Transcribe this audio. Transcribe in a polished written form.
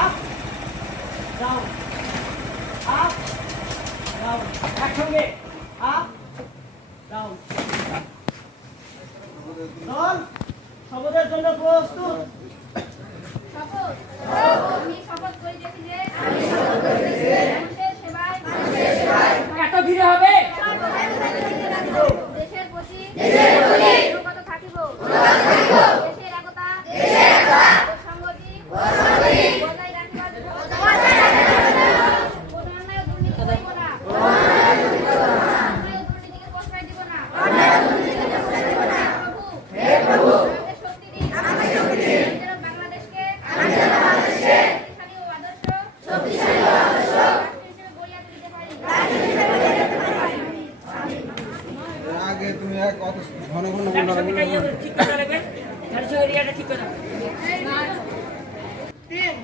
Up down, up down, একসঙ্গে up down. দল শপথের জন্য প্রস্তুত। শপথ। আমি শপথ করিতেছি যে মানুষের সেবায় এত ধীরে হবে। দেশের প্রতি অনুগত থাকিব। দেশের একতা ও সংহতি বজায় রাখিবার জন্য কোনো অন্যায় ও দুর্নীতি করিব না। অন্যায় ও দুর্নীতিকে প্রশ্রয় দিব না। প্রভু আমাকে শক্তি দিন। যেন বাংলাদেশকে শক্তিশালী ও আদর্শ রাষ্ট্র হিসেবে গড়িয়া তুলিতে পারি। আগে তুমি এক অত ঘন ঘন ঠিক করে রাখবেন। ঠিক করে। 3